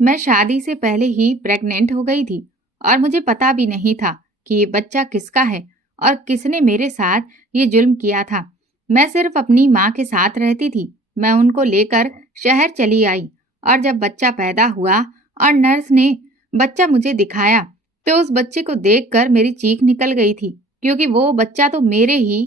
मैं शादी से पहले ही प्रेग्नेंट हो गई थी और मुझे पता भी नहीं था कि ये बच्चा किसका है और किसने मेरे साथ ये जुल्म किया था। मैं सिर्फ अपनी माँ के साथ रहती थी। मैं उनको लेकर शहर चली आई और जब बच्चा पैदा हुआ और नर्स ने बच्चा मुझे दिखाया तो उस बच्चे को देखकर मेरी चीख निकल गई थी, क्योंकि वो बच्चा तो मेरे ही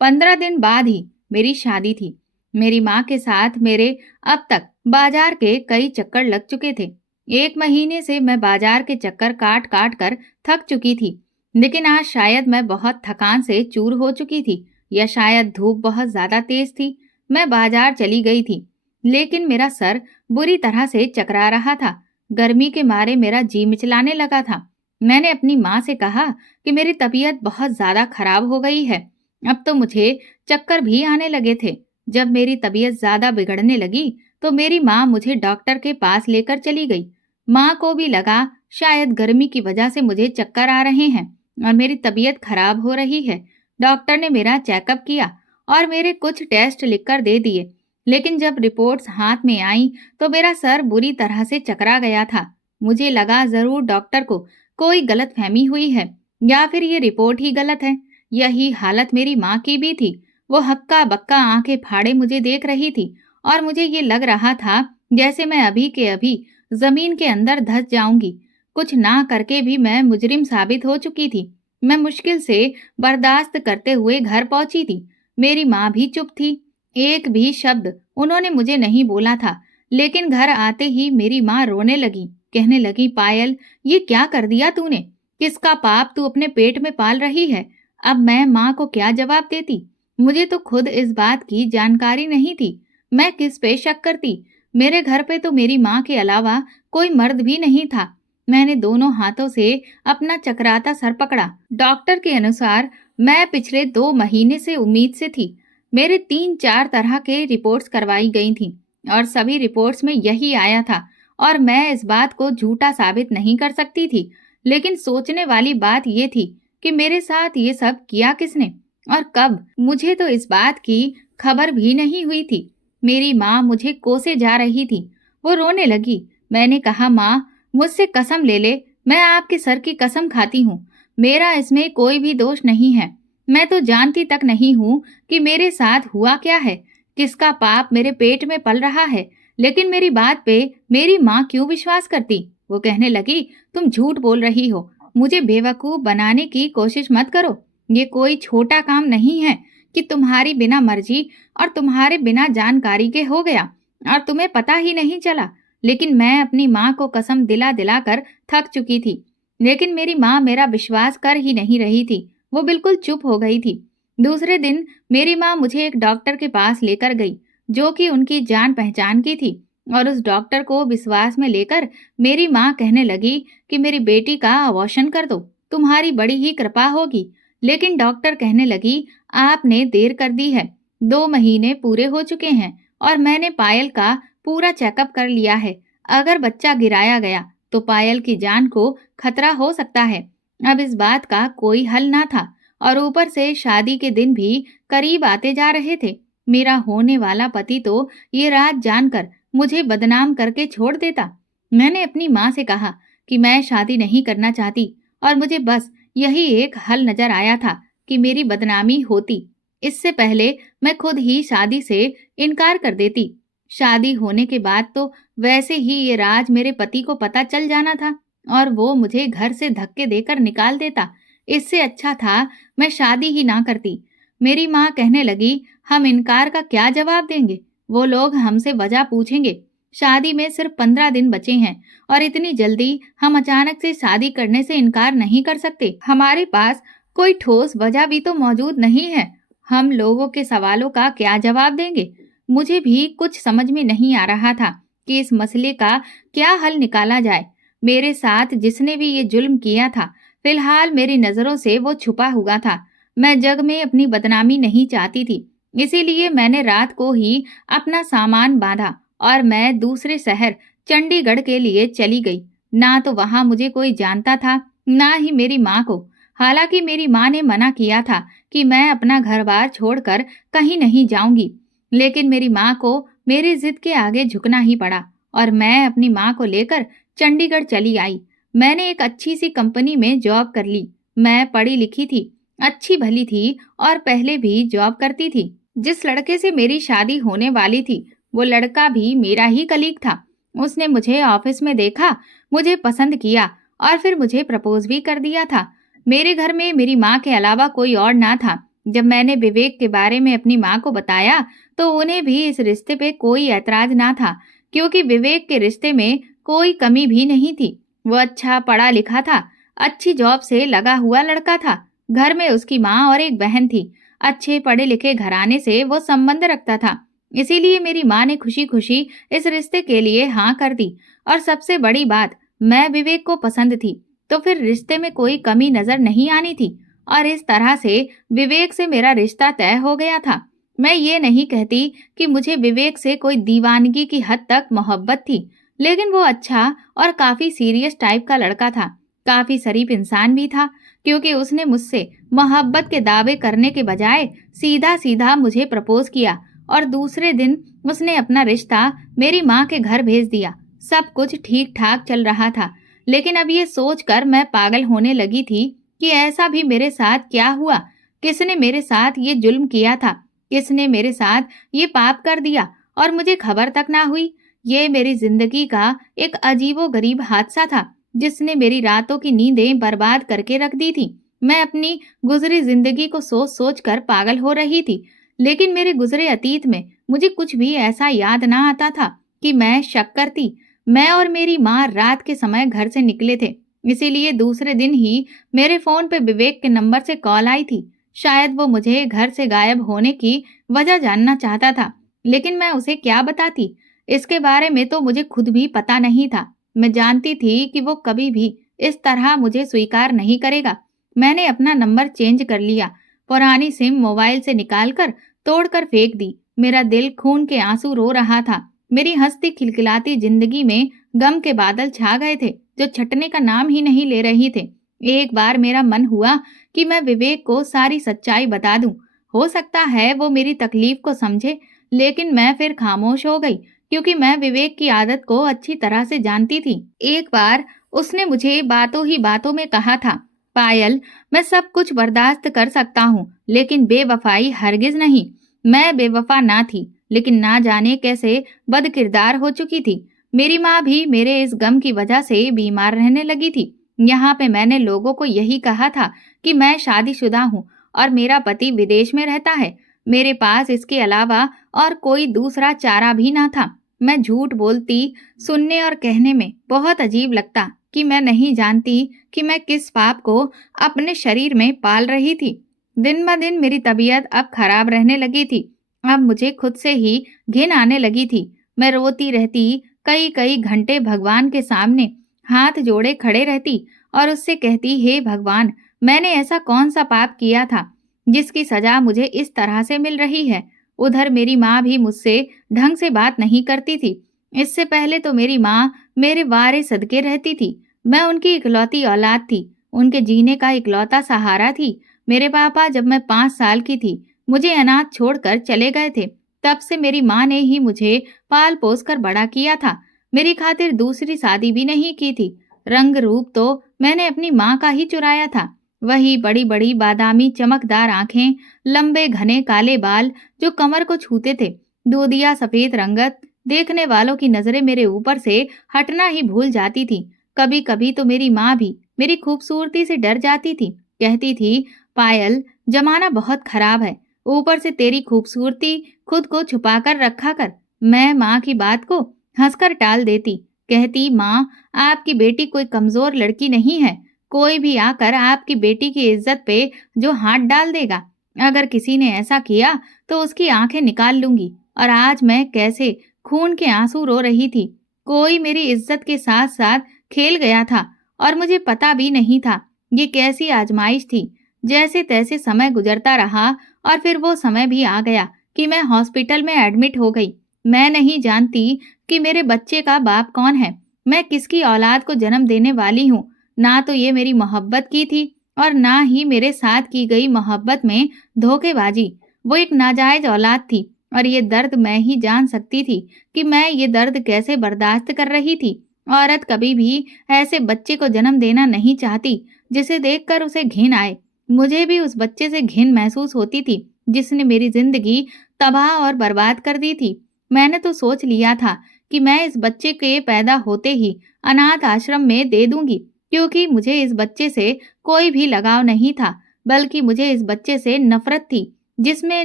15 दिन बाद ही मेरी शादी थी। मेरी माँ के साथ मेरे अब तक बाजार के कई चक्कर लग चुके थे। 1 महीने से मैं बाजार के चक्कर काट काट कर थक चुकी थी, लेकिन आज शायद मैं बहुत थकान से चूर हो चुकी थी या शायद धूप बहुत ज्यादा तेज थी। मैं बाजार चली गई थी, लेकिन मेरा सर बुरी तरह से चकरा रहा था। गर्मी के मारे मेरा जी मिचलाने लगा था। मैंने अपनी माँ से कहा कि मेरी तबीयत बहुत ज्यादा खराब हो गई है। अब तो मुझे चक्कर भी आने लगे थे। जब मेरी तबीयत ज्यादा बिगड़ने लगी तो मेरी माँ मुझे डॉक्टर के पास लेकर चली गई। माँ को भी लगा शायद गर्मी की वजह से मुझे चक्कर आ रहे हैं और मेरी तबीयत खराब हो रही है। डॉक्टर ने मेरा चेकअप किया और मेरे कुछ टेस्ट लिखकर दे दिए, लेकिन जब रिपोर्ट्स हाथ में आई तो मेरा सर बुरी तरह से चकरा गया था। मुझे लगा जरूर डॉक्टर को कोई गलतफहमी हुई है या फिर ये रिपोर्ट ही गलत है। यही हालत मेरी माँ की भी थी। वो हक्का बक्का आंखें फाड़े मुझे देख रही थी और मुझे ये लग रहा था जैसे मैं अभी के अभी जमीन के अंदर धंस जाऊंगी। कुछ ना करके भी मैं मुजरिम साबित हो चुकी थी। मैं मुश्किल से बर्दाश्त करते हुए घर पहुंची थी। मेरी माँ भी चुप थी। एक भी शब्द उन्होंने मुझे नहीं बोला था, लेकिन घर आते ही मेरी माँ रोने लगी, कहने लगी, पायल, ये क्या कर दिया तूने? किसका पाप तू अपने पेट में पाल रही है? अब मैं माँ को क्या जवाब देती? मुझे तो खुद इस बात की जानकारी नहीं थी। मैं किस पे शक करती? मेरे घर पे तो मेरी माँ के अलावा कोई मर्द भी नहीं था। मैंने दोनों हाथों से अपना चकराता सर पकड़ा। डॉक्टर के अनुसार मैं पिछले 2 महीने से उम्मीद से थी। मेरे 3-4 तरह के रिपोर्ट्स करवाई गई थी और सभी रिपोर्ट्स में यही आया था और मैं इस बात को झूठा साबित नहीं कर सकती थी। लेकिन सोचने वाली बात ये थी कि मेरे साथ ये सब किया किसने और कब? मुझे तो इस बात की खबर भी नहीं हुई थी। मेरी माँ मुझे कोसे जा रही थी। वो रोने लगी। मैंने कहा, माँ, मुझसे कसम ले ले, मैं आपके सर की कसम खाती हूँ, मेरा इसमें कोई भी दोष नहीं है। मैं तो जानती तक नहीं हूँ कि मेरे साथ हुआ क्या है, किसका पाप मेरे पेट में पल रहा है। लेकिन मेरी बात पे मेरी माँ क्यों विश्वास करती? वो कहने लगी, तुम झूठ बोल रही हो, मुझे बेवकूफ बनाने की कोशिश मत करो। ये कोई छोटा काम नहीं है कि तुम्हारी बिना मर्जी और तुम्हारे बिना जानकारी के हो गया और तुम्हें पता ही नहीं चला। लेकिन मैं अपनी माँ को कसम दिला दिला कर थक चुकी थी, लेकिन मेरी माँ मेरा विश्वास कर ही नहीं रही थी। वो बिल्कुल चुप हो गई थी। दूसरे दिन मेरी माँ मुझे एक डॉक्टर के पास लेकर गई, जो कि उनकी जान पहचान की थी, और उस डॉक्टर को विश्वास में लेकर मेरी माँ कहने लगी कि मेरी बेटी का अबॉर्शन कर दो, तुम्हारी बड़ी ही कृपा होगी। लेकिन डॉक्टर कहने लगी, आपने देर कर दी है। 2 महीने पूरे हो चुके हैं और मैंने पायल का पूरा चेकअप कर लिया है। अगर बच्चा गिराया गया तो पायल की जान को खतरा हो सकता है। अब इस बात का कोई हल ना था और ऊपर से शादी के दिन भी करीब आते जा रहे थे। मेरा होने वाला पति तो ये रात जानकर मुझे बदनाम करके छोड़ देता। मैंने अपनी माँ से कहा कि मैं शादी नहीं करना चाहती और मुझे बस यही एक हल नजर आया था कि मेरी बदनामी होती। इससे पहले मैं खुद ही शादी से इनकार कर देती। शादी होने के बाद तो वैसे ही ये राज मेरे पति को पता चल जाना था और वो मुझे घर से धक्के देकर निकाल देता। इससे अच्छा था मैं शादी ही ना करती। मेरी माँ कहने लगी, हम इनकार का क्या जवाब देंगे? वो लोग हमसे वजह पूछेंगे। शादी में सिर्फ 15 दिन बचे हैं और इतनी जल्दी हम अचानक से शादी करने से इनकार नहीं कर सकते। हमारे पास कोई ठोस वजह भी तो मौजूद नहीं है। हम लोगों के सवालों का क्या जवाब देंगे? मुझे भी कुछ समझ में नहीं आ रहा था कि इस मसले का क्या हल निकाला जाए। मेरे साथ जिसने भी ये जुल्म किया था, फिलहाल मेरी नजरों से वो छुपा हुआ था। मैं जग में अपनी बदनामी नहीं चाहती थी, इसीलिए मैंने रात को ही अपना सामान बांधा और मैं दूसरे शहर चंडीगढ़ के लिए चली गई। ना तो वहां मुझे कोई जानता था, ना ही मेरी माँ को। हालांकि मेरी माँ ने मना किया था कि मैं अपना घर-बार छोड़कर कहीं नहीं जाऊंगी, लेकिन मेरी माँ को मेरी जिद के आगे झुकना ही पड़ा और मैं अपनी माँ को लेकर चंडीगढ़ चली आई। मैंने एक अच्छी सी कंपनी में जॉब कर ली। मैं पढ़ी लिखी थी, अच्छी भली थी और पहले भी जॉब करती थी। जिस लड़के से मेरी शादी होने वाली थी, वो लड़का भी मेरा ही कलीग था। उसने मुझे ऑफिस में देखा, मुझे पसंद किया और फिर मुझे प्रपोज भी कर दिया था। मेरे घर में मेरी माँ के अलावा कोई और ना था। जब मैंने विवेक के बारे में अपनी माँ को बताया तो उन्हें भी इस रिश्ते पे कोई ऐतराज ना था, क्योंकि विवेक के रिश्ते में कोई कमी भी नहीं थी। वो अच्छा पढ़ा लिखा था, अच्छी जॉब से लगा हुआ लड़का था। घर में उसकी माँ और एक बहन थी। अच्छे पढ़े लिखे घराने से वो संबंध रखता था। इसीलिए मेरी माँ ने खुशी खुशी इस रिश्ते के लिए हाँ कर दी। और सबसे बड़ी बात, मैं विवेक को पसंद थी, तो फिर रिश्ते में कोई कमी नजर नहीं आनी थी। और इस तरह से विवेक से मेरा रिश्ता तय हो गया था। मैं ये नहीं कहती कि मुझे विवेक से कोई दीवानगी की हद तक मोहब्बत थी, लेकिन वो अच्छा और काफी सीरियस टाइप का लड़का था। काफी शरीफ इंसान भी था, क्योंकि उसने मुझसे मोहब्बत के दावे करने के बजाय सीधा सीधा मुझे प्रपोज किया और दूसरे दिन उसने अपना रिश्ता मेरी माँ के घर भेज दिया। सब कुछ ठीक ठाक चल रहा था, लेकिन अब ये सोचकर मैं पागल होने लगी थी कि ऐसा भी मेरे साथ क्या हुआ। किसने मेरे साथ ये जुल्म किया था, किसने मेरे साथ ये पाप कर दिया और मुझे खबर तक ना हुई। ये मेरी जिंदगी का एक अजीबोगरीब हादसा था, जिसने मेरी रातों की नींदें बर्बाद करके रख दी थी। मैं अपनी गुजरी जिंदगी को सोच सोच कर पागल हो रही थी, लेकिन मेरे गुजरे अतीत में मुझे कुछ भी ऐसा याद ना आता था कि मैं शक करती। मैं और मेरी माँ रात के समय घर से निकले थे, इसीलिए दूसरे दिन ही मेरे फोन पे विवेक के नंबर से कॉल आई थी। शायद वो मुझे घर से गायब होने की वजह जानना चाहता था, लेकिन मैं उसे क्या बताती। इसके बारे में तो मुझे खुद भी पता नहीं था। मैं जानती थी कि वो कभी भी इस तरह मुझे स्वीकार नहीं करेगा। मैंने अपना नंबर चेंज कर लिया, पुरानी सिम मोबाइल से निकालकर तोड़कर फेंक दी। मेरा दिल खून के आंसू रो रहा था। मेरी हंसती खिलखिलाती जिंदगी में गम के बादल छा गए थे, जो छटने का नाम ही नहीं ले रही थे। एक बार मेरा मन हुआ कि मैं विवेक को सारी सच्चाई बता दूं। हो सकता है वो मेरी तकलीफ को समझे, लेकिन मैं फिर खामोश हो गई, क्योंकि मैं विवेक की आदत को अच्छी तरह से जानती थी। एक बार उसने मुझे बातों ही बातों में कहा था, पायल, मैं सब कुछ बर्दाश्त कर सकता हूँ, लेकिन बेवफाई हरगिज नहीं। मैं बेवफा ना थी, लेकिन ना जाने कैसे बदकिरदार हो चुकी थी। मेरी माँ भी मेरे इस गम की वजह से बीमार रहने लगी थी। यहाँ पे मैंने लोगों को यही कहा था कि मैं शादीशुदा हूँ और मेरा पति विदेश में रहता है। मेरे पास इसके अलावा और कोई दूसरा चारा भी ना था। मैं झूठ बोलती, सुनने और कहने में बहुत अजीब लगता कि मैं नहीं जानती कि मैं किस पाप को अपने शरीर में पाल रही थी। दिन ब दिन मेरी तबीयत अब खराब रहने लगी थी। अब मुझे खुद से ही घिन आने लगी थी। मैं रोती रहती, कई कई घंटे भगवान के सामने हाथ जोड़े खड़े रहती और उससे कहती, हे भगवान, मैंने ऐसा कौन सा पाप किया था जिसकी सजा मुझे इस तरह से मिल रही है। उधर मेरी माँ भी मुझसे ढंग से बात नहीं करती थी। इससे पहले तो मेरी माँ मेरे वारे सदके रहती थी। मैं उनकी इकलौती औलाद थी, उनके जीने का इकलौता सहारा थी। मेरे पापा जब मैं 5 साल की थी, मुझे अनाथ छोड़कर चले गए थे। तब से मेरी माँ ने ही मुझे पाल पोस कर बड़ा किया था। मेरी खातिर दूसरी शादी भी नहीं की थी। रंग रूप तो मैंने अपनी माँ का ही चुराया था। वही बड़ी बड़ी बादामी चमकदार आंखें, लंबे घने काले बाल जो कमर को छूते थे, दूधिया सफेद रंगत। देखने वालों की नजरें मेरे ऊपर से हटना ही भूल जाती थी। कभी कभी तो मेरी माँ भी मेरी खूबसूरती से डर जाती थी। कहती थी, पायल, जमाना बहुत खराब है, ऊपर से तेरी खूबसूरती खुद को छुपा कर रखा कर। मैं माँ की बात को हंसकर टाल देती। कहती, माँ, आपकी बेटी कोई कमजोर लड़की नहीं है। कोई भी आकर आपकी बेटी की इज्जत पे जो हाथ डाल देगा, अगर किसी ने ऐसा किया तो उसकी आंखें निकाल लूंगी। और आज मैं कैसे खून के आंसू रो रही थी। कोई मेरी इज्जत के साथ साथ खेल गया था और मुझे पता भी नहीं था। ये कैसी आजमाइश थी। जैसे तैसे समय गुजरता रहा और फिर वो समय भी आ गया कि मैं हॉस्पिटल में एडमिट हो गई। मैं नहीं जानती कि मेरे बच्चे का बाप कौन है, मैं किसकी औलाद को जन्म देने वाली हूँ। ना तो ये मेरी मोहब्बत की थी और ना ही मेरे साथ की गई मोहब्बत में धोखेबाजी। वो एक नाजायज औलाद थी और ये दर्द मैं ही जान सकती थी कि मैं ये दर्द कैसे बर्दाश्त कर रही थी। औरत कभी भी ऐसे बच्चे को जन्म देना नहीं चाहती जिसे देखकर उसे घिन आए। मुझे भी उस बच्चे से घिन महसूस होती थी जिसने मेरी जिंदगी तबाह और बर्बाद कर दी थी। मैंने तो सोच लिया था कि मैं इस बच्चे के पैदा होते ही अनाथ आश्रम में दे दूंगी, क्योंकि मुझे इस बच्चे से कोई भी लगाव नहीं था, बल्कि मुझे इस बच्चे से नफरत थी जिसमें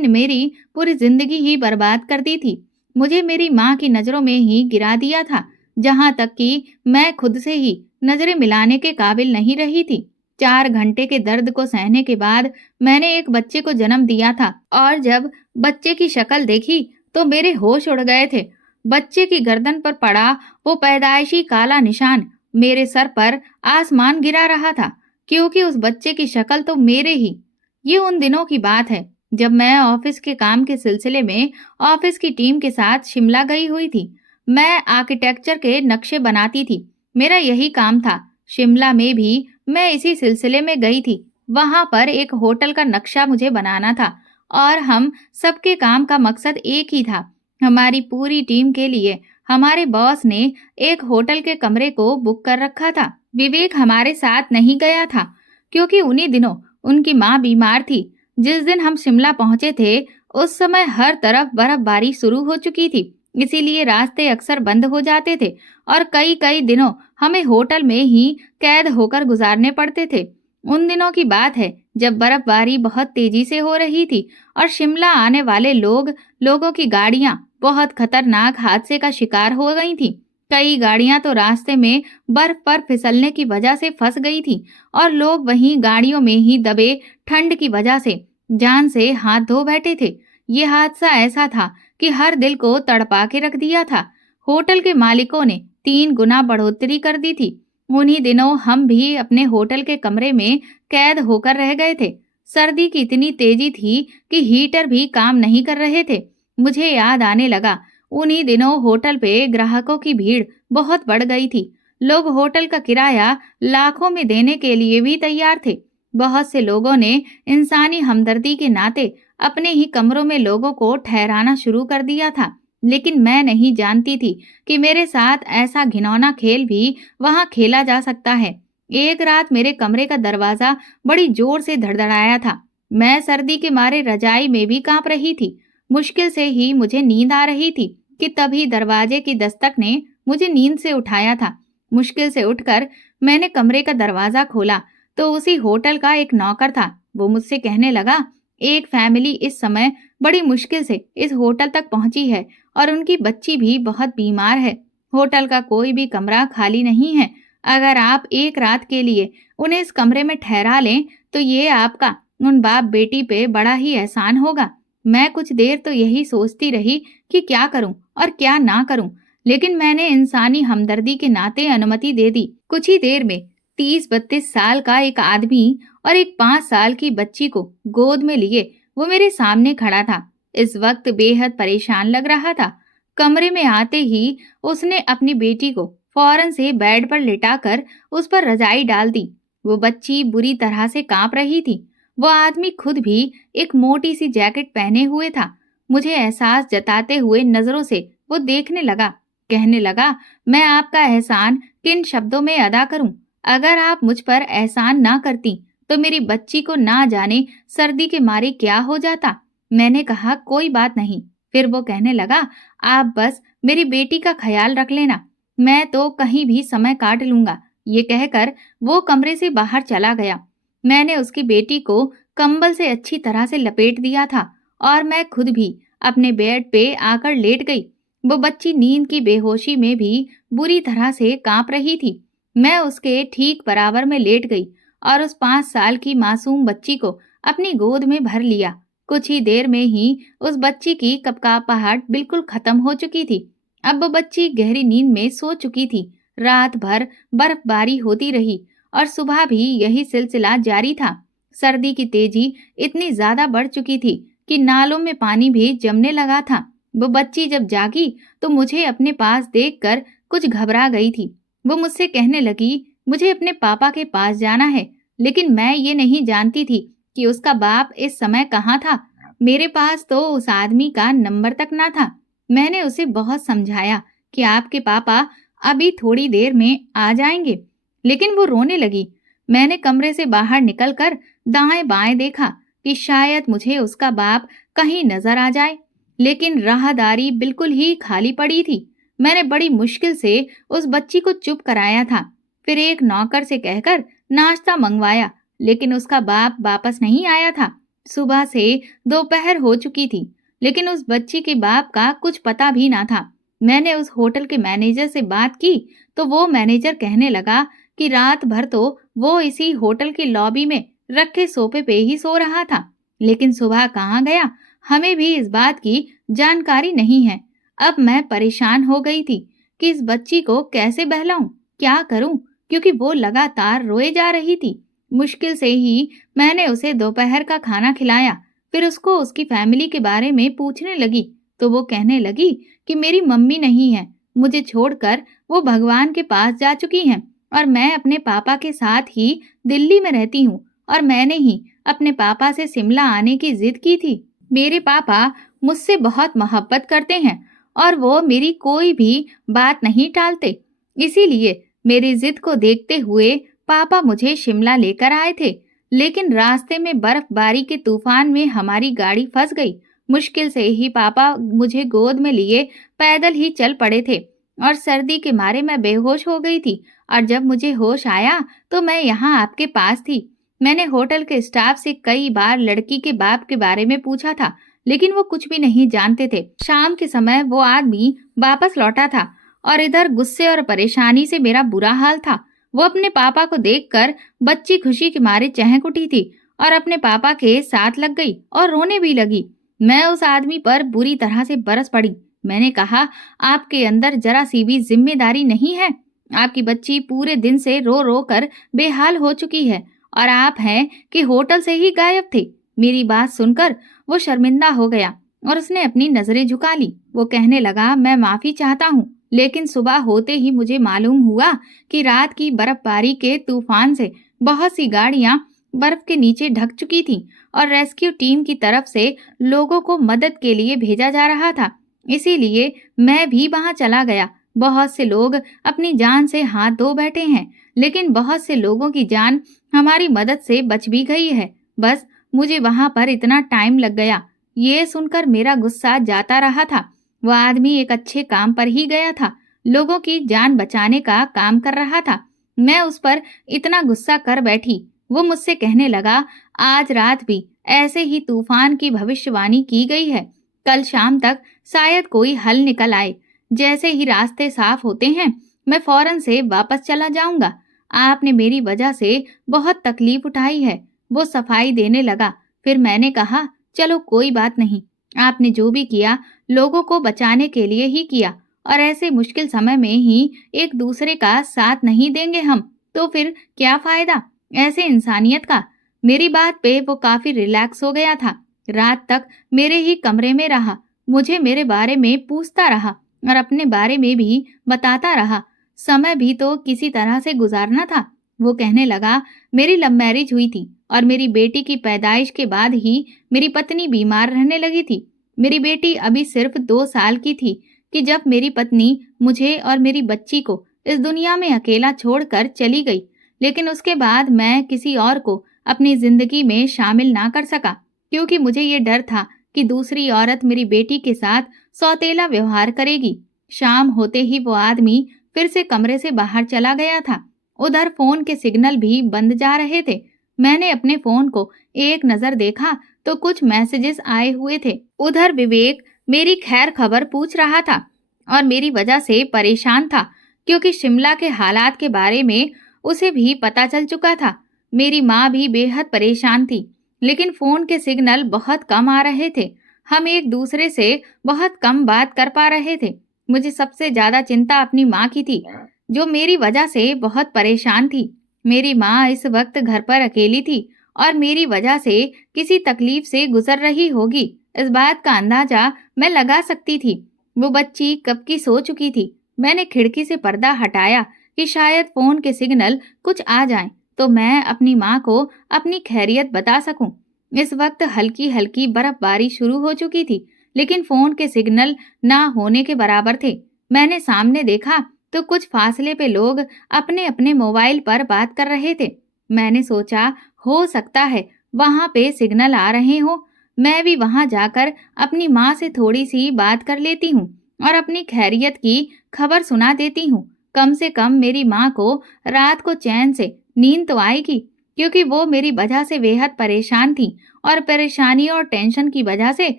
मेरी पूरी जिंदगी ही बर्बाद कर दी थी। मुझे मेरी माँ की नजरों में ही गिरा दिया था, जहां तक कि मैं खुद से ही नजरें मिलाने के काबिल नहीं रही थी। 4 घंटे के दर्द को सहने के बाद मैंने एक बच्चे को जन्म दिया था, और जब बच्चे की शक्ल देखी तो मेरे होश उड़ गए थे। बच्चे की गर्दन पर पड़ा वो पैदाइशी काला निशान मेरे सर पर आसमान गिरा रहा था, क्योंकि उस बच्चे की शक्ल तो मेरे ही। ये उन दिनों की बात है जब मैं ऑफिस के काम के सिलसिले में ऑफिस की टीम के साथ शिमला गई हुई थी। मैं आर्किटेक्चर के नक्शे बनाती थी, मेरा यही काम था। शिमला में भी मैं इसी सिलसिले में गई थी। वहां पर एक होटल का नक्शा मुझे बनाना था, और हम सबके काम का मकसद एक ही था। हमारी पूरी टीम के लिए हमारे बॉस ने एक होटल के कमरे को बुक कर रखा था। विवेक हमारे साथ नहीं गया था, क्योंकि उन्हीं दिनों उनकी माँ बीमार थी। जिस दिन हम शिमला पहुंचे थे उस समय हर तरफ बर्फबारी शुरू हो चुकी थी, इसीलिए रास्ते अक्सर बंद हो जाते थे और कई कई दिनों हमें होटल में ही कैद होकर गुजारने पड़ते थे। उन दिनों की बात है जब बर्फबारी बहुत तेजी से हो रही थी और शिमला आने वाले लोगों की गाड़ियां बहुत खतरनाक हादसे का शिकार हो गई थी। कई गाड़ियां तो रास्ते में बर्फ पर फिसलने की वजह से फंस गई थी, और लोग वहीं गाड़ियों में ही दबे ठंड की वजह से जान से हाथ धो बैठे थे। ये हादसा ऐसा था कि हर दिल को तड़पा के रख दिया था। होटल के मालिकों ने 3 गुना बढ़ोतरी कर दी थी। उन्हीं दिनों हम भी अपने होटल के कमरे में कैद होकर रह गए थे। सर्दी की इतनी तेजी थी कि हीटर भी काम नहीं कर रहे थे। मुझे याद आने लगा, उन्हीं दिनों होटल पे ग्राहकों की भीड़ बहुत बढ़ गई थी। लोग होटल का किराया लाखों में देने के लिए भी तैयार थे। बहुत से लोगों ने इंसानी हमदर्दी के नाते अपने ही कमरों में लोगों को ठहराना शुरू कर दिया था। लेकिन मैं नहीं जानती थी कि मेरे साथ ऐसा घिनौना खेल भी वहां खेला जा सकता है। एक रात मेरे कमरे का दरवाजा बड़ी जोर से धड़धड़ाया था। मैं सर्दी के मारे रजाई में भी कांप रही थी। मुश्किल से ही मुझे नींद आ रही थी कि तभी दरवाजे की दस्तक ने मुझे नींद से उठाया था। मुश्किल से उठकर मैंने कमरे का दरवाजा खोला तो उसी होटल का एक नौकर था। वो मुझसे कहने लगा, एक फैमिली इस समय बड़ी मुश्किल से इस होटल तक पहुंची है और उनकी बच्ची भी बहुत बीमार है। होटल का कोई भी कमरा खाली नहीं है। अगर आप एक रात के लिए उन्हें इस कमरे में ठहरा लें तो ये आपका उन बाप बेटी पे बड़ा ही एहसान होगा। मैं कुछ देर तो यही सोचती रही कि क्या करूं और क्या ना करूं, लेकिन मैंने इंसानी हमदर्दी के नाते अनुमति दे दी। कुछ ही देर में 30-32 साल का एक आदमी और एक 5 साल की बच्ची को गोद में लिए वो मेरे सामने खड़ा था। इस वक्त बेहद परेशान लग रहा था। कमरे में आते ही उसने अपनी बेटी को फौरन से बेड पर लिटाकर उस पर रजाई डाल दी। वो बच्ची बुरी तरह से कांप रही थी। वो आदमी खुद भी एक मोटी सी जैकेट पहने हुए था। मुझे एहसास जताते हुए नजरों से वो देखने लगा। कहने लगा, मैं आपका एहसान किन शब्दों में अदा करूं? अगर आप मुझ पर एहसान ना करती तो मेरी बच्ची को ना जाने सर्दी के मारे क्या हो जाता। मैंने कहा, कोई बात नहीं। फिर वो कहने लगा, आप बस मेरी बेटी का ख्याल रख लेना, मैं तो कहीं भी समय काट लूंगा। ये कहकर वो कमरे से बाहर चला गया। मैंने उसकी बेटी को कंबल से अच्छी तरह से लपेट दिया था और मैं खुद भी अपने बेड पे आकर लेट गई। वो बच्ची नींद की बेहोशी में भी बुरी तरह से कांप रही थी। मैं उसके ठीक बराबर में लेट गई और उस 5 साल की मासूम बच्ची को अपनी गोद में भर लिया। कुछ ही देर में ही उस बच्ची की कपकपाहट बिल्कुल खत्म हो चुकी थी। अब वो बच्ची गहरी नींद में सो चुकी थी। रात भर बर्फबारी होती रही और सुबह भी यही सिलसिला जारी था। सर्दी की तेजी इतनी ज्यादा बढ़ चुकी थी कि नालों में पानी भी जमने लगा था। वो बच्ची जब जागी तो मुझे अपने पास देखकर कुछ घबरा गई थी। वो मुझसे कहने लगी, मुझे अपने पापा के पास जाना है। लेकिन मैं ये नहीं जानती थी कि उसका बाप इस समय कहाँ था। मेरे पास तो उस आदमी का नंबर तक ना था। मैंने उसे बहुत समझाया कि आपके पापा अभी थोड़ी देर में आ जाएंगे, लेकिन वो रोने लगी। मैंने कमरे से बाहर निकलकर दाएं बाएं देखा कि शायद मुझे उसका बाप कहीं नजर आ जाए, लेकिन राहदारी बिल्कुल ही खाली पड़ी थी। मैंने बड़ी मुश्किल से उस बच्ची को चुप कराया था, फिर एक नौकर से कहकर नाश्ता मंगवाया, लेकिन उसका बाप वापस नहीं आया था। सुबह से दोपहर हो चुकी थी, लेकिन उस बच्ची के बाप का कुछ पता भी ना था। मैंने उस होटल के मैनेजर से बात की तो वो मैनेजर कहने लगा कि रात भर तो वो इसी होटल के लॉबी में रखे सोफे पे ही सो रहा था, लेकिन सुबह कहाँ गया हमें भी इस बात की जानकारी नहीं है। अब मैं परेशान हो गई थी कि इस बच्ची को कैसे बहलाऊं, क्या करूं, क्योंकि वो लगातार रोए जा रही थी। मुश्किल से ही मैंने उसे दोपहर का खाना खिलाया, फिर उसको उसकी फैमिली के बारे में पूछने लगी तो वो कहने लगी कि मेरी मम्मी नहीं है, मुझे छोड़कर वो भगवान के पास जा चुकी हैं और मैं अपने पापा के साथ ही दिल्ली में रहती हूँ और मैंने ही अपने पापा से शिमला आने की जिद की थी। मेरे पापा मुझसे बहुत मोहब्बत करते हैं और वो मेरी कोई भी बात नहीं टालते, इसीलिए मेरी जिद को देखते हुए पापा मुझे शिमला लेकर आए थे, लेकिन रास्ते में बर्फबारी के तूफान में हमारी गाड़ी फंस गई। मुश्किल से ही पापा मुझे गोद में लिए पैदल ही चल पड़े थे और सर्दी के मारे मैं बेहोश हो गई थी और जब मुझे होश आया तो मैं यहाँ आपके पास थी। मैंने होटल के स्टाफ से कई बार लड़की के बाप के बारे में पूछा था, लेकिन वो कुछ भी नहीं जानते थे। शाम के समय वो आदमी वापस लौटा था और इधर गुस्से और परेशानी से मेरा बुरा हाल था। वो अपने पापा को देखकर बच्ची खुशी के मारे चहक उठी थी और अपने पापा के साथ लग गई और रोने भी लगी। मैं उस आदमी पर बुरी तरह से बरस पड़ी। मैंने कहा, आपके अंदर जरा सी भी जिम्मेदारी नहीं है। आपकी बच्ची पूरे दिन से रो रो कर बेहाल हो चुकी है और आप हैं कि होटल से ही गायब थे। मेरी बात सुनकर वो शर्मिंदा हो गया और उसने अपनी नजरें झुका ली। वो कहने लगा, मैं माफी चाहता हूँ, लेकिन सुबह होते ही मुझे मालूम हुआ कि रात की बर्फबारी के तूफान से बहुत सी गाड़ियां बर्फ के नीचे ढक चुकी थीं और रेस्क्यू टीम की तरफ से लोगों को मदद के लिए भेजा जा रहा था, इसीलिए मैं भी वहां चला गया। बहुत से लोग अपनी जान से हाथ धो बैठे हैं, लेकिन बहुत से लोगों की जान हमारी मदद से बच भी गई है। बस मुझे वहां पर इतना टाइम लग गया। ये सुनकर मेरा गुस्सा जाता रहा था। वह आदमी एक अच्छे काम पर ही गया था, लोगों की जान बचाने का काम कर रहा था। मैं उस पर इतना गुस्सा कर बैठी। वो मुझसे कहने लगा, आज रात भी ऐसे ही तूफान की भविष्यवाणी की गई है, कल शाम तक शायद कोई हल निकल आए। जैसे ही रास्ते साफ होते हैं मैं फौरन से वापस चला जाऊंगा। आपने मेरी वजह से बहुत तकलीफ उठाई है। वो सफाई देने लगा। फिर मैंने कहा, चलो कोई बात नहीं, आपने जो भी किया लोगों को बचाने के लिए ही किया और ऐसे मुश्किल समय में ही एक दूसरे का साथ नहीं देंगे हम तो फिर क्या फायदा ऐसे इंसानियत का। मेरी बात पे वो काफी रिलैक्स हो गया था। रात तक मेरे ही कमरे में रहा, मुझे मेरे बारे में पूछता रहा और अपने बारे में भी बताता रहा। समय भी तो किसी तरह से गुजारना था। वो कहने लगा, मेरी लव मैरिज हुई थी और मेरी बेटी की पैदाइश के बाद ही मेरी पत्नी बीमार रहने लगी थी। मेरी बेटी अभी सिर्फ 2 साल की थी कि जब मेरी पत्नी मुझे और मेरी बच्ची को इस दुनिया में अकेला छोड़कर चली गई, लेकिन उसके बाद मैं किसी और को अपनी जिंदगी में शामिल ना कर सका, क्योंकि मुझे ये डर था कि दूसरी औरत मेरी बेटी के साथ सौतेला व्यवहार करेगी। शाम होते ही वो आदमी फिर से कमरे से बाहर चला गया था। उधर फोन के सिग्नल भी बंद जा रहे थे। मैंने अपने फोन को एक नजर देखा तो कुछ मैसेजेस आए हुए थे। उधर विवेक मेरी खैर खबर पूछ रहा था और मेरी वजह से परेशान था, क्योंकि शिमला के हालात के बारे में उसे भी पता चल चुका था। मेरी माँ भी बेहद परेशान थी, लेकिन फोन के सिग्नल बहुत कम आ रहे थे। हम एक दूसरे से बहुत कम बात कर पा रहे थे। मुझे सबसे ज्यादा चिंता अपनी माँ की थी, जो मेरी वजह से बहुत परेशान थी। मेरी माँ इस वक्त घर पर अकेली थी और मेरी वजह से किसी तकलीफ से गुजर रही होगी, इस बात का अंदाजा मैं लगा सकती थी। वो बच्ची कब की सो चुकी थी। मैंने खिड़की से पर्दा हटाया कि शायद फोन के सिग्नल कुछ आ जाएं, तो मैं अपनी माँ को अपनी खैरियत बता सकूं। इस वक्त हल्की हल्की बर्फबारी शुरू हो चुकी थी, लेकिन फोन के सिग्नल ना होने के बराबर थे। मैंने सामने देखा तो कुछ फासले पे लोग अपने अपने मोबाइल पर बात कर रहे थे। मैंने सोचा हो सकता है वहां पे सिग्नल आ रहे हो, मैं भी वहां जाकर अपनी माँ से थोड़ी सी बात कर लेती हूँ और अपनी खैरियत की खबर सुना देती हूँ। कम से कम मेरी माँ को रात को चैन से नींद तो आएगी, क्योंकि वो मेरी वजह से बेहद परेशान थी और परेशानी और टेंशन की वजह से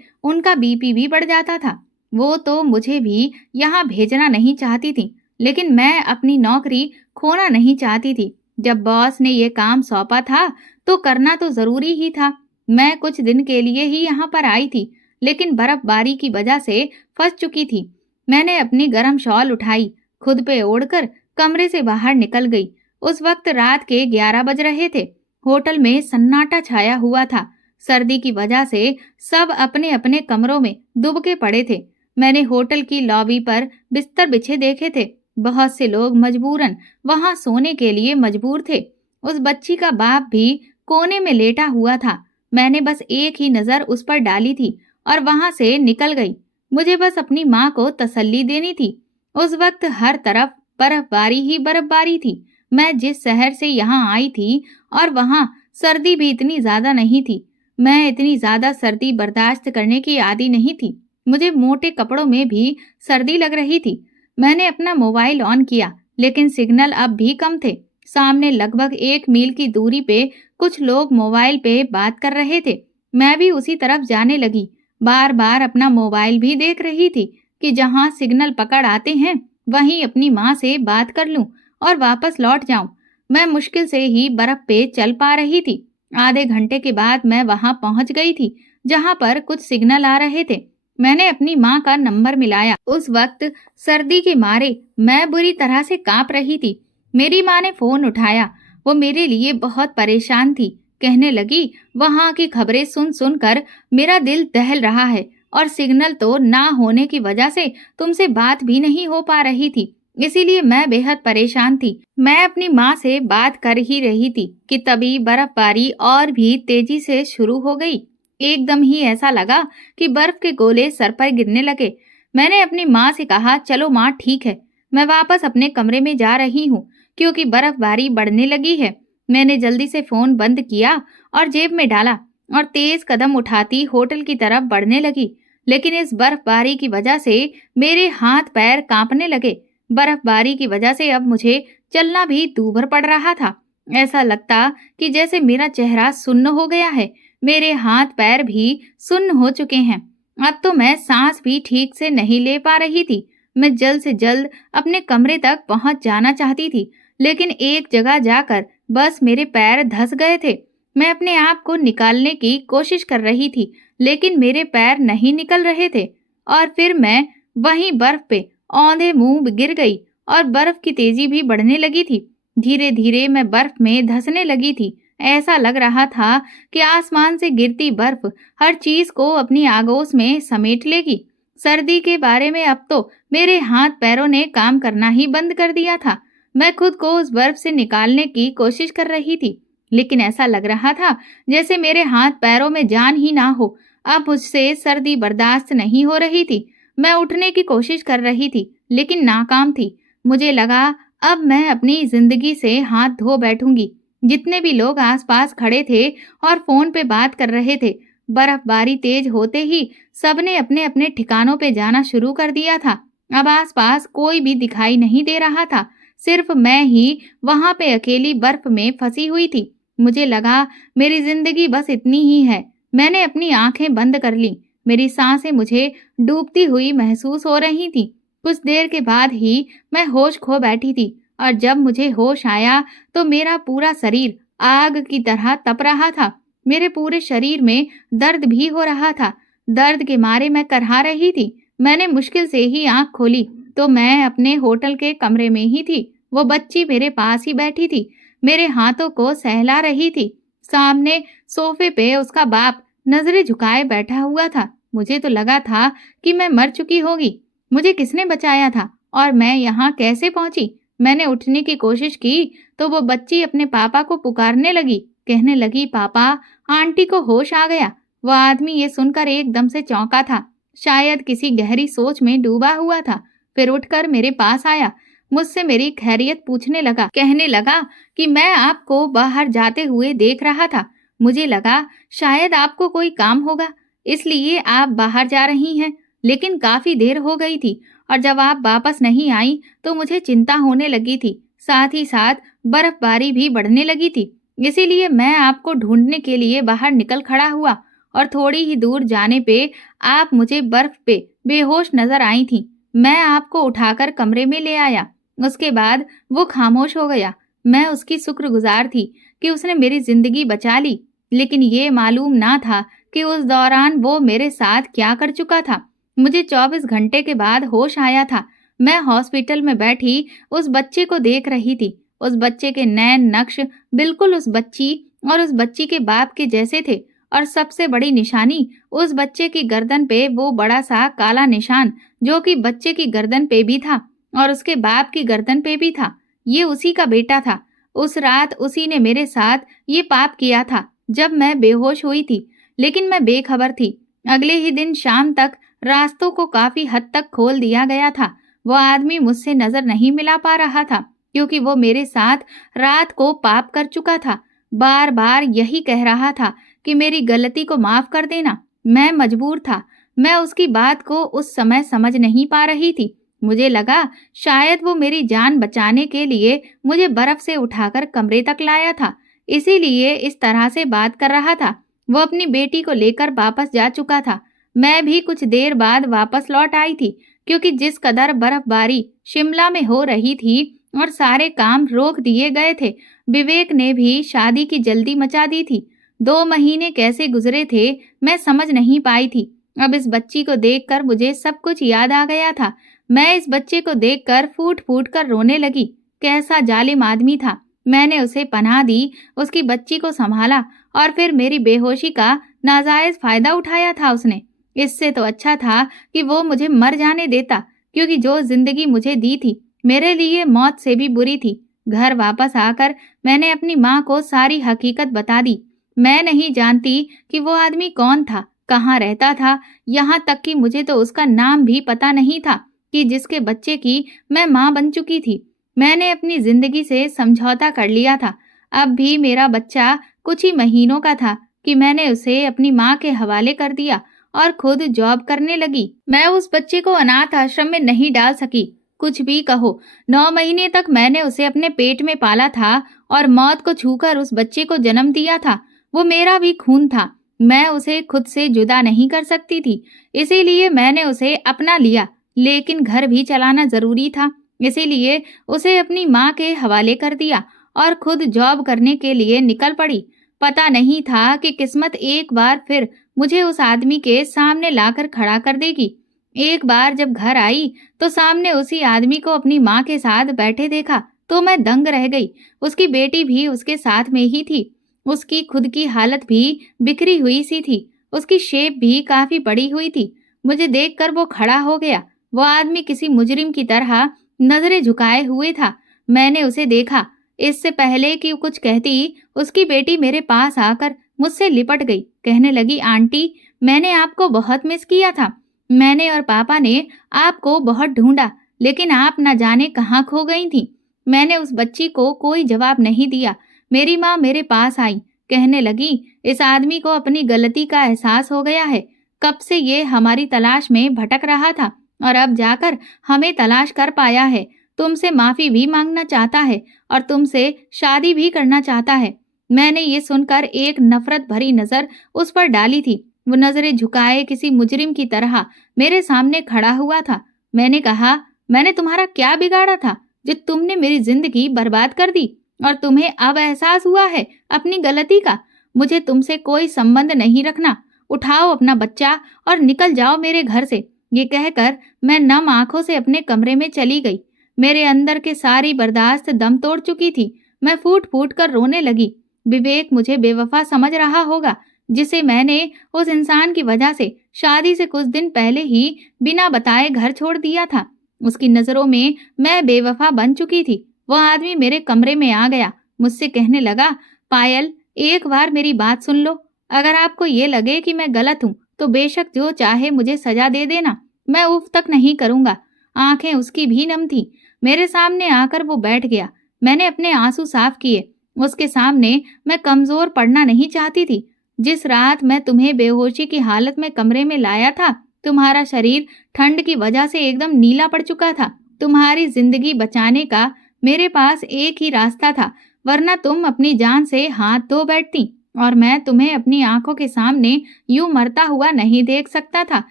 उनका बीपी भी बढ़ जाता था। वो तो मुझे भी यहाँ भेजना नहीं चाहती थी, लेकिन मैं अपनी नौकरी खोना नहीं चाहती थी। जब बॉस ने ये काम सौंपा था तो करना तो जरूरी ही था। मैं कुछ दिन के लिए ही यहाँ पर आई थी, लेकिन बर्फबारी की वजह से फंस चुकी थी। मैंने अपनी गर्म शॉल उठाई, खुद पे ओढ़कर कमरे से बाहर निकल गई। उस वक्त रात के 11 बज रहे थे। होटल में सन्नाटा छाया हुआ था। सर्दी की वजह से सब अपने अपने कमरों में दुबके पड़े थे। मैंने होटल की लॉबी पर बिस्तर बिछे देखे थे। बहुत से लोग मजबूरन वहां सोने के लिए मजबूर थे। उस बच्ची का बाप भी कोने में लेटा हुआ था। मैंने बस एक ही नजर उस पर डाली थी और वहां से निकल गई। मुझे बस अपनी माँ को तसल्ली देनी थी। उस वक्त हर तरफ बर्फबारी ही बर्फबारी थी। मैं जिस शहर से यहाँ आई थी और वहाँ सर्दी भी इतनी ज्यादा नहीं थी। मैं इतनी ज्यादा सर्दी बर्दाश्त करने की आदी नहीं थी। मुझे मोटे कपड़ों में भी सर्दी लग रही थी। मैंने अपना मोबाइल ऑन किया, लेकिन सिग्नल अब भी कम थे। सामने लगभग 1 मील की दूरी पे कुछ लोग मोबाइल पे बात कर रहे थे। मैं भी उसी तरफ जाने लगी। बार बार अपना मोबाइल भी देख रही थी कि जहां सिग्नल पकड़ आते हैं वहीं अपनी माँ से बात कर लूं और वापस लौट जाऊं। मैं मुश्किल से ही बर्फ पे चल पा रही थी। आधे घंटे के बाद मैं वहां पहुंच गई थी जहां पर कुछ सिग्नल आ रहे थे। मैंने अपनी माँ का नंबर मिलाया। उस वक्त सर्दी के मारे मैं बुरी तरह से कांप रही थी। मेरी माँ ने फोन उठाया। वो मेरे लिए बहुत परेशान थी। कहने लगी, वहां की खबरें सुन सुनकर मेरा दिल दहल रहा है और सिग्नल तो ना होने की वजह से तुमसे बात भी नहीं हो पा रही थी, इसीलिए मैं बेहद परेशान थी। मैं अपनी माँ से बात कर ही रही थी कि तभी बर्फबारी और भी तेजी से शुरू हो गई। एकदम ही ऐसा लगा कि बर्फ के गोले सर पर गिरने लगे। मैंने अपनी माँ से कहा, चलो माँ ठीक है, मैं वापस अपने कमरे में जा रही हूँ क्योंकि बर्फबारी बढ़ने लगी है। मैंने जल्दी से फोन बंद किया और जेब में डाला और तेज कदम उठाती होटल की तरफ बढ़ने लगी। लेकिन इस बर्फबारी की वजह से मेरे हाथ पैर कांपने लगे। बर्फबारी की वजह से अब मुझे चलना भी दूभर पड़ रहा था। ऐसा लगता कि जैसे मेरा चेहरा सुन्न हो गया है। मेरे हाथ पैर भी सुन्न हो चुके हैं। अब तो मैं सांस भी ठीक से नहीं ले पा रही थी। मैं जल्द से जल्द अपने कमरे तक पहुंच जाना चाहती थी, लेकिन एक जगह जाकर बस मेरे पैर धंस गए थे। मैं अपने आप को निकालने की कोशिश कर रही थी, लेकिन मेरे पैर नहीं निकल रहे थे। और फिर मैं वहीं बर्फ पे औंधे मुंह गिर गई और बर्फ की तेजी भी बढ़ने लगी थी। धीरे धीरे मैं बर्फ में धंसने लगी थी। ऐसा लग रहा था कि आसमान से गिरती बर्फ हर चीज को अपनी आगोश में समेट लेगी। सर्दी के बारे में अब तो मेरे हाथ पैरों ने काम करना ही बंद कर दिया था। मैं खुद को उस बर्फ से निकालने की कोशिश कर रही थी, लेकिन ऐसा लग रहा था जैसे मेरे हाथ पैरों में जान ही ना हो। अब मुझसे सर्दी बर्दाश्त नहीं हो रही थी। मैं उठने की कोशिश कर रही थी, लेकिन नाकाम थी। मुझे लगा अब मैं अपनी जिंदगी से हाथ धो बैठूंगी। जितने भी लोग आसपास खड़े थे और फोन पे बात कर रहे थे, बर्फबारी तेज होते ही सबने अपने अपने ठिकानों पे जाना शुरू कर दिया था। अब आसपास कोई भी दिखाई नहीं दे रहा था। सिर्फ मैं ही वहां पे अकेली बर्फ में फंसी हुई थी। मुझे लगा मेरी जिंदगी बस इतनी ही है। मैंने अपनी आंखें बंद कर ली। मेरी सांसें मुझे डूबती हुई महसूस हो रही थी। कुछ देर के बाद ही मैं होश खो बैठी थी और जब मुझे होश आया तो मेरा पूरा शरीर आग की तरह तप रहा था। मेरे पूरे शरीर में दर्द भी हो रहा था। दर्द के मारे मैं करहा रही थी। मैंने मुश्किल से ही आंख खोली तो मैं अपने होटल के कमरे में ही थी। वो बच्ची मेरे पास ही बैठी थी, मेरे हाथों को सहला रही थी। सामने सोफे पे उसका बाप नजरें झुकाए बैठा हुआ था। मुझे तो लगा था कि मैं मर चुकी होगी। मुझे किसने बचाया था और मैं यहाँ कैसे पहुंची? मैंने उठने की कोशिश की तो वो बच्ची अपने पापा को पुकारने लगी, कहने लगी, पापा, आंटी को होश आ गया। वह आदमी ये सुनकर एकदम से चौंका था, शायद किसी गहरी सोच में डूबा हुआ था। फिर उठकर मेरे पास आया, मुझसे मेरी खैरियत पूछने लगा। कहने लगा कि मैं आपको बाहर जाते हुए देख रहा था। मुझे लगा शायद आपको कोई काम होगा, इसलिए आप बाहर जा रही हैं। लेकिन काफी देर हो गई थी और जब आप वापस नहीं आई तो मुझे चिंता होने लगी थी। साथ ही साथ बर्फबारी भी बढ़ने लगी थी, इसीलिए मैं आपको ढूंढने के लिए बाहर निकल खड़ा हुआ और थोड़ी ही दूर जाने पे आप मुझे बर्फ पे बेहोश नजर आई थी। मैं आपको उठाकर कमरे में ले आया। उसके बाद वो खामोश हो गया। मैं उसकी शुक्रगुजार थी कि उसने मेरी जिंदगी बचा ली, लेकिन ये मालूम ना था कि उस दौरान वो मेरे साथ क्या कर चुका था। मुझे 24 घंटे के बाद होश आया था। मैं हॉस्पिटल में बैठी उस बच्चे को देख रही थी। उस बच्चे के नैन नक्श बिल्कुल उस बच्ची और उस बच्ची के बाप के जैसे थे, और सबसे बड़ी निशानी, उस बच्चे की गर्दन पे वो बड़ा सा काला निशान जो कि बच्चे की गर्दन पे भी था और उसके बाप की गर्दन पे भी था। ये उसी का बेटा था। उस रात उसी ने मेरे साथ ये पाप किया था जब मैं बेहोश हुई थी, लेकिन मैं बेखबर थी। अगले ही दिन शाम तक रास्तों को काफी हद तक खोल दिया गया था। वो आदमी मुझसे नजर नहीं मिला पा रहा था क्योंकि वो मेरे साथ रात को पाप कर चुका था। बार बार यही कह रहा था कि मेरी गलती को माफ कर देना। मैं मजबूर था। मैं उसकी बात को उस समय समझ नहीं पा रही थी। मुझे लगा शायद वो मेरी जान बचाने के लिए मुझे बर्फ से उठाकर कमरे तक लाया था, इसीलिए इस तरह से बात कर रहा था। वो अपनी बेटी को लेकर वापस जा चुका था। मैं भी कुछ देर बाद वापस लौट आई थी क्योंकि जिस कदर बर्फबारी शिमला में हो रही थी और सारे काम रोक दिए गए थे, विवेक ने भी शादी की जल्दी मचा दी थी। 2 महीने कैसे गुजरे थे मैं समझ नहीं पाई थी। अब इस बच्ची को देखकर मुझे सब कुछ याद आ गया था। मैं इस बच्चे को देखकर फूट फूट कर रोने लगी। कैसा जालिम आदमी था। मैंने उसे पनाह दी, उसकी बच्ची को संभाला और फिर मेरी बेहोशी का नाजायज फायदा उठाया था उसने। इससे तो अच्छा था कि वो मुझे मर जाने देता, क्योंकि जो जिंदगी मुझे दी थी मेरे लिए मौत से भी बुरी थी। घर वापस आकर मैंने अपनी माँ को सारी हकीकत बता दी। मैं नहीं जानती कि वो आदमी कौन था, कहाँ रहता था, यहाँ तक कि मुझे तो उसका नाम भी पता नहीं था कि जिसके बच्चे की मैं माँ बन चुकी थी। मैंने अपनी जिंदगी से समझौता कर लिया था। अब भी मेरा बच्चा कुछ ही महीनों का था कि मैंने उसे अपनी माँ के हवाले कर दिया और खुद जॉब करने लगी। मैं उस बच्चे को अनाथ आश्रम में नहीं डाल सकी। कुछ भी कहो, 9 महीने तक मैंने उसे अपने पेट में पाला था और मौत को छूकर उस बच्चे को जन्म दिया था। वो मेरा भी खून था। मैं उसे खुद से जुदा नहीं कर सकती थी, इसीलिए मैंने उसे अपना लिया। लेकिन घर भी चलाना जरूरी था, इसीलिए उसे अपनी माँ के हवाले कर दिया और खुद जॉब करने के लिए निकल पड़ी। पता नहीं था कि किस्मत एक बार फिर मुझे उस आदमी के सामने लाकर खड़ा कर देगी। एक बार जब घर आई तो सामने उसी आदमी को अपनी माँ के साथ बैठे देखा तो मैं दंग रह गई। उसकी बेटी भी उसके साथ में ही थी। उसकी खुद की हालत भी बिखरी हुई सी थी। उसकी शेप भी काफी बड़ी हुई थी। मुझे देखकर वो खड़ा हो गया। वो आदमी किसी मुजरिम की तरह नजरें झुकाए हुए था। मैंने उसे देखा। इससे पहले कि कुछ कहती, उसकी बेटी मेरे पास आकर मुझसे लिपट गई। कहने लगी, आंटी, मैंने आपको बहुत मिस किया था। मैंने और पापा ने आपको बहुत ढूंढा, लेकिन आप न जाने कहाँ खो गई थी। मैंने उस बच्ची को कोई जवाब नहीं दिया। मेरी माँ मेरे पास आई। कहने लगी, इस आदमी को अपनी गलती का एहसास हो गया है। कब से ये हमारी तलाश में भटक रहा था और अब जाकर हमें तलाश कर पाया है। तुमसे माफी भी मांगना चाहता है और तुमसे शादी भी करना चाहता है। मैंने ये सुनकर एक नफरत भरी नजर उस पर डाली थी। वो नजरें झुकाए किसी मुजरिम की तरह मेरे सामने खड़ा हुआ था। मैंने कहा, मैंने तुम्हारा क्या बिगाड़ा था जो तुमने मेरी जिंदगी बर्बाद कर दी और तुम्हें अब एहसास हुआ है अपनी गलती का। मुझे तुमसे कोई संबंध नहीं रखना। उठाओ अपना बच्चा और निकल जाओ मेरे घर से। ये कहकर मैं नम आंखों से अपने कमरे में चली गई। मेरे अंदर के सारी बर्दाश्त दम तोड़ चुकी थी। मैं फूट फूट कर रोने लगी। विवेक मुझे बेवफा समझ रहा होगा, जिसे मैंने उस इंसान की वजह से शादी से कुछ दिन पहले ही बिना बताए घर छोड़ दिया था। उसकी नजरों में मैं बेवफा बन चुकी थी। वह आदमी मेरे कमरे में आ गया। मुझसे कहने लगा, पायल, एक बार मेरी बात सुन लो। अगर आपको ये लगे कि मैं गलत हूँ तो बेशक जो चाहे मुझे सजा दे देना, मैं उफ तक नहीं करूंगा। आंखें उसकी भी नम थी। मेरे सामने आकर वो बैठ गया। मैंने अपने आंसू साफ किए। उसके सामने मैं कमजोर पड़ना नहीं चाहती थी। जिस रात मैं तुम्हें बेहोशी की हालत में कमरे में लाया था, तुम्हारा शरीर ठंड की वजह से एकदम नीला पड़ चुका था। तुम्हारी जिंदगी बचाने का मेरे पास एक ही रास्ता था, वरना तुम अपनी जान से हाथ धो बैठती और मैं तुम्हें अपनी आंखों के सामने यूं मरता हुआ नहीं देख सकता था,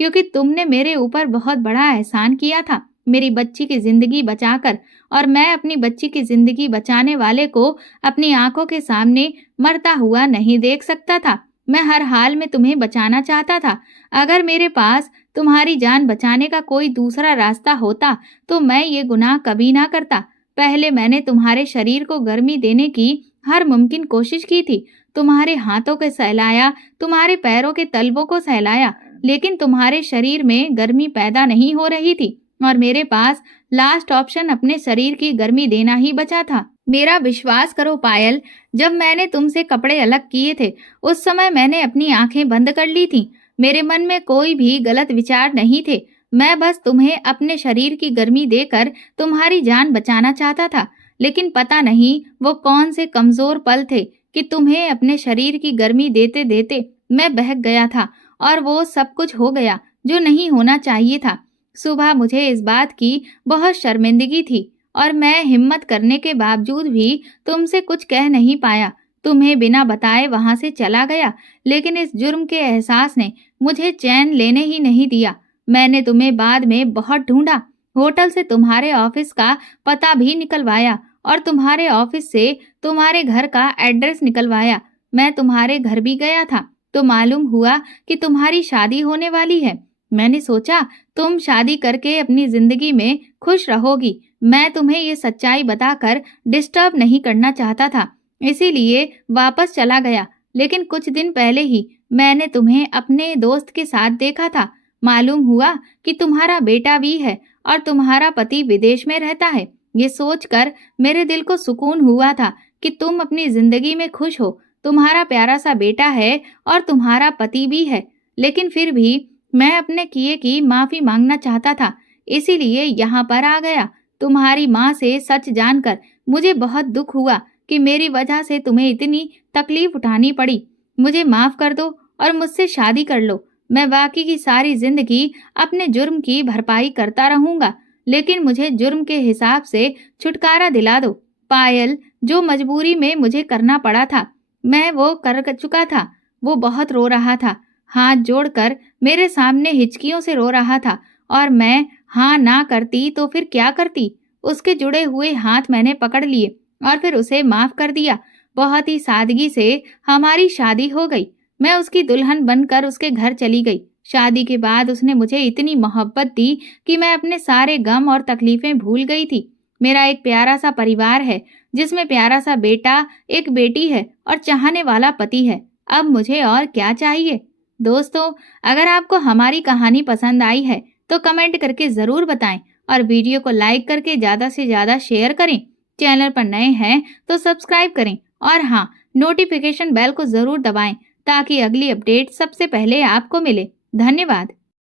क्योंकि तुमने मेरे ऊपर बहुत बड़ा एहसान किया था, मेरी बच्ची की जिंदगी बचाकर। और मैं अपनी बच्ची की जिंदगी बचाने वाले को अपनी आंखों के सामने मरता हुआ नहीं देख सकता था। मैं हर हाल में तुम्हें बचाना चाहता था। अगर मेरे पास तुम्हारी जान बचाने का कोई दूसरा रास्ता होता तो मैं ये गुनाह कभी ना करता। पहले मैंने तुम्हारे शरीर को गर्मी देने की हर मुमकिन कोशिश की थी। तुम्हारे हाथों को सहलाया, तुम्हारे पैरों के तलवों को सहलाया, लेकिन तुम्हारे शरीर में गर्मी पैदा नहीं हो रही थी और मेरे पास लास्ट ऑप्शन अपने शरीर की गर्मी देना ही बचा था। मेरा विश्वास करो पायल, जब मैंने तुमसे कपड़े अलग किए थे उस समय मैंने अपनी आंखें बंद कर ली थी। मेरे मन में कोई भी गलत विचार नहीं थे। मैं बस तुम्हें अपने शरीर की गर्मी देकर तुम्हारी जान बचाना चाहता था। लेकिन पता नहीं वो कौन से कमजोर पल थे कि तुम्हें अपने शरीर की गर्मी देते देते मैं बहक गया था और वो सब कुछ हो गया जो नहीं होना चाहिए था। सुबह मुझे इस बात की बहुत शर्मिंदगी थी और मैं हिम्मत करने के बावजूद भी तुमसे कुछ कह नहीं पाया। तुम्हें बिना बताए वहां से चला गया, लेकिन इस जुर्म के एहसास ने मुझे चैन लेने ही नहीं दिया। मैंने तुम्हें बाद में बहुत ढूंढा। होटल से तुम्हारे ऑफिस का पता भी निकलवाया और तुम्हारे ऑफिस से तुम्हारे घर का एड्रेस निकलवाया। मैं तुम्हारे घर भी गया था तो मालूम हुआ कि तुम्हारी शादी होने वाली है। मैंने सोचा तुम शादी करके अपनी जिंदगी में खुश रहोगी। मैं तुम्हें ये सच्चाई बताकर डिस्टर्ब नहीं करना चाहता था, इसीलिए वापस चला गया। लेकिन कुछ दिन पहले ही मैंने तुम्हें अपने दोस्त के साथ देखा था। मालूम हुआ कि तुम्हारा बेटा भी है और तुम्हारा पति विदेश में रहता है। ये सोचकर मेरे दिल को सुकून हुआ था कि तुम अपनी जिंदगी में खुश हो। तुम्हारा प्यारा सा बेटा है और तुम्हारा पति भी है, लेकिन फिर भी मैं अपने किए की माफी मांगना चाहता था, इसीलिए यहाँ पर आ गया। तुम्हारी माँ से सच जानकर मुझे बहुत दुख हुआ कि मेरी वजह से तुम्हें इतनी तकलीफ उठानी पड़ी। मुझे माफ कर दो और मुझसे शादी कर लो। मैं बाकी की सारी जिंदगी अपने जुर्म की भरपाई करता रहूंगा, लेकिन मुझे जुर्म के हिसाब से छुटकारा दिला दो। पायल, जो मजबूरी में मुझे करना पड़ा था मैं वो कर चुका था। वो बहुत रो रहा था, हाथ जोड़कर मेरे सामने हिचकियों से रो रहा था और मैं हाँ ना करती तो फिर क्या करती। उसके जुड़े हुए हाथ मैंने पकड़ लिए और फिर उसे माफ कर दिया। बहुत ही सादगी से हमारी शादी हो गई। मैं उसकी दुल्हन बनकर उसके घर चली गई। शादी के बाद उसने मुझे इतनी मोहब्बत दी कि मैं अपने सारे गम और तकलीफें भूल गई थी। मेरा एक प्यारा सा परिवार है जिसमें प्यारा सा बेटा, एक बेटी है और चाहने वाला पति है। अब मुझे और क्या चाहिए। दोस्तों, अगर आपको हमारी कहानी पसंद आई है तो कमेंट करके जरूर बताएं और वीडियो को लाइक करके ज्यादा से ज्यादा शेयर करें। चैनल पर नए हैं तो सब्सक्राइब करें और हाँ, नोटिफिकेशन बेल को जरूर दबाएं ताकि अगली अपडेट सबसे पहले आपको मिले। धन्यवाद।